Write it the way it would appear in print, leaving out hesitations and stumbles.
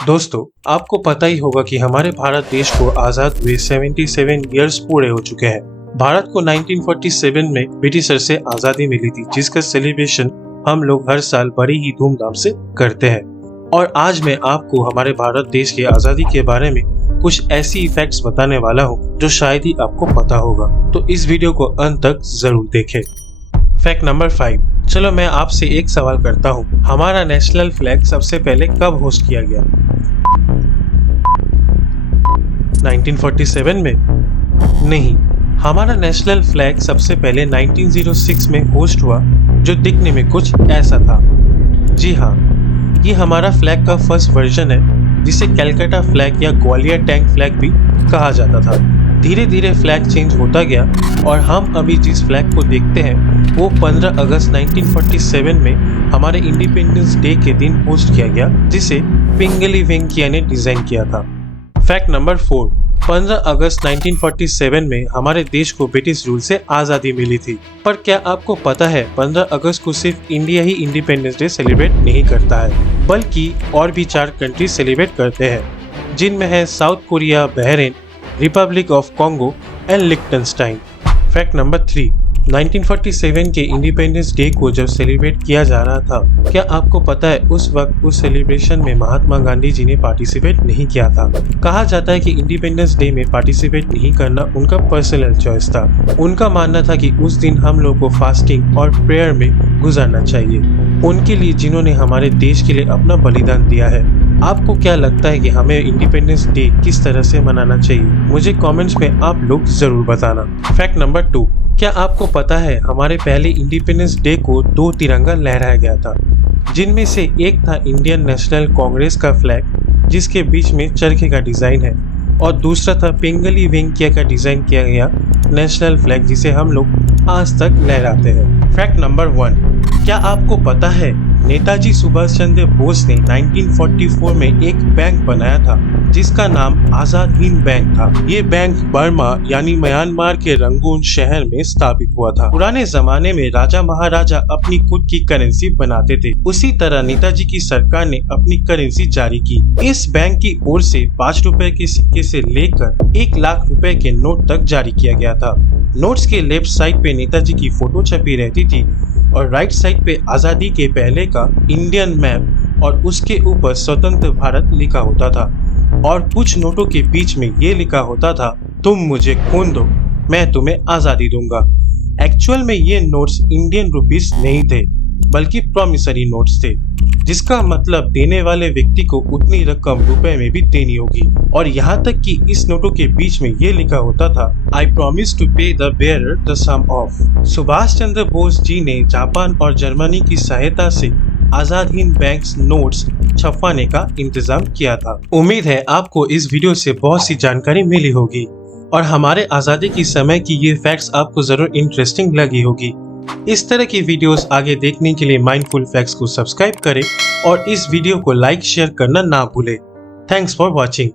दोस्तों, आपको पता ही होगा कि हमारे भारत देश को आजाद हुए 77 इयर्स पूरे हो चुके हैं। भारत को 1947 में ब्रिटिशर से आजादी मिली थी, जिसका सेलिब्रेशन हम लोग हर साल बड़ी ही धूमधाम से करते हैं। और आज मैं आपको हमारे भारत देश की आजादी के बारे में कुछ ऐसी फैक्ट्स बताने वाला हूँ जो शायद ही आपको पता होगा, तो इस वीडियो को अंत तक जरूर देखें। Fact number 5। चलो मैं आपसे एक सवाल करता हूँ, हमारा नेशनल फ्लैग सबसे पहले कब होस्ट किया गया? 1947 में? नहीं, हमारा नेशनल फ्लैग सबसे पहले 1906 में होस्ट हुआ, जो दिखने में कुछ ऐसा था। जी हाँ, ये हमारा फ्लैग का फर्स्ट वर्जन है, जिसे कैलकाटा फ्लैग या ग्वालियर टैंक फ्लैग भी कहा जाता था। धीरे धीरे फ्लैग चेंज होता गया और हम अभी जिस फ्लैग को देखते हैं वो 15 अगस्त 1947 में हमारे इंडिपेंडेंस डे के दिन होस्ट किया गया, जिसे पिंगली वेंकैया ने डिजाइन किया था। Fact number 4। 15 अगस्त 1947 में हमारे देश को ब्रिटिश रूल से आज़ादी मिली थी। पर क्या आपको पता है 15 अगस्त को सिर्फ इंडिया ही इंडिपेंडेंस डे सेलिब्रेट नहीं करता है, बल्कि और भी 4 कंट्रीज सेलिब्रेट करते हैं, जिनमें है South Korea, Bahrain, Republic of Congo and Liechtenstein. Fact number 3। 1947 के इंडिपेंडेंस डे को जब सेलिब्रेट किया जा रहा था, क्या आपको पता है उस वक्त उस सेलिब्रेशन में महात्मा गांधी जी ने पार्टिसिपेट नहीं किया था। कहा जाता है कि इंडिपेंडेंस डे में पार्टिसिपेट नहीं करना उनका पर्सनल चॉइस था। उनका मानना था कि उस दिन हम लोग को फास्टिंग और प्रेयर में गुजारना चाहिए, उनके लिए जिन्होंने हमारे देश के लिए अपना बलिदान दिया है। आपको क्या लगता है कि हमें इंडिपेंडेंस डे किस तरह से मनाना चाहिए? मुझे कमेंट्स में आप लोग जरूर बताना। Fact number 2। क्या आपको पता है हमारे पहले इंडिपेंडेंस डे को 2 तिरंगा लहराया गया था, जिनमें से एक था इंडियन नेशनल कांग्रेस का फ्लैग, जिसके बीच में चरखे का डिजाइन है, और दूसरा था पिंगली वेंकैया का डिजाइन किया गया नेशनल फ्लैग, जिसे हम लोग आज तक लहराते हैं। Fact number 1। क्या आपको पता है नेताजी सुभाष चंद्र बोस ने 1944 में एक बैंक बनाया था, जिसका नाम आजाद हिंद बैंक था। ये बैंक बर्मा यानी म्यांमार के रंगून शहर में स्थापित हुआ था। पुराने जमाने में राजा महाराजा अपनी खुद की करेंसी बनाते थे, उसी तरह नेताजी की सरकार ने अपनी करेंसी जारी की। इस बैंक की ओर से 5 रुपए के सिक्के से लेकर 1 लाख रुपए के नोट तक जारी किया गया था। नोट्स के लेफ्ट साइड पे नेताजी की फोटो छपी रहती थी और राइट साइड पे आजादी के पहले का इंडियन मैप और उसके ऊपर स्वतंत्र भारत लिखा होता था, और कुछ नोटों के बीच में ये लिखा होता था, तुम मुझे खून दो, मैं तुम्हें आजादी दूंगा। एक्चुअल में ये नोट्स इंडियन रुपीस नहीं थे, बल्कि प्रॉमिसरी नोट्स थे, जिसका मतलब देने वाले व्यक्ति को उतनी रकम रुपए में भी देनी होगी। और यहाँ तक कि इस नोटों के बीच में ये लिखा होता था, I promise to pay the bearer the sum of. Subhash Chandra Bose ji ने जापान और जर्मनी की सहायता से आजाद हिंद बैंक नोट्स छपवाने का इंतजाम किया था। उम्मीद है आपको इस वीडियो से बहुत सी जानकारी मिली होगी और हमारे आजादी की समय की ये फैक्ट्स आपको जरूर इंटरेस्टिंग लगी होगी। इस तरह की वीडियोस आगे देखने के लिए माइंडफुल फैक्ट्स को सब्सक्राइब करें और इस वीडियो को लाइक शेयर करना ना भूलें। Thanks for watching.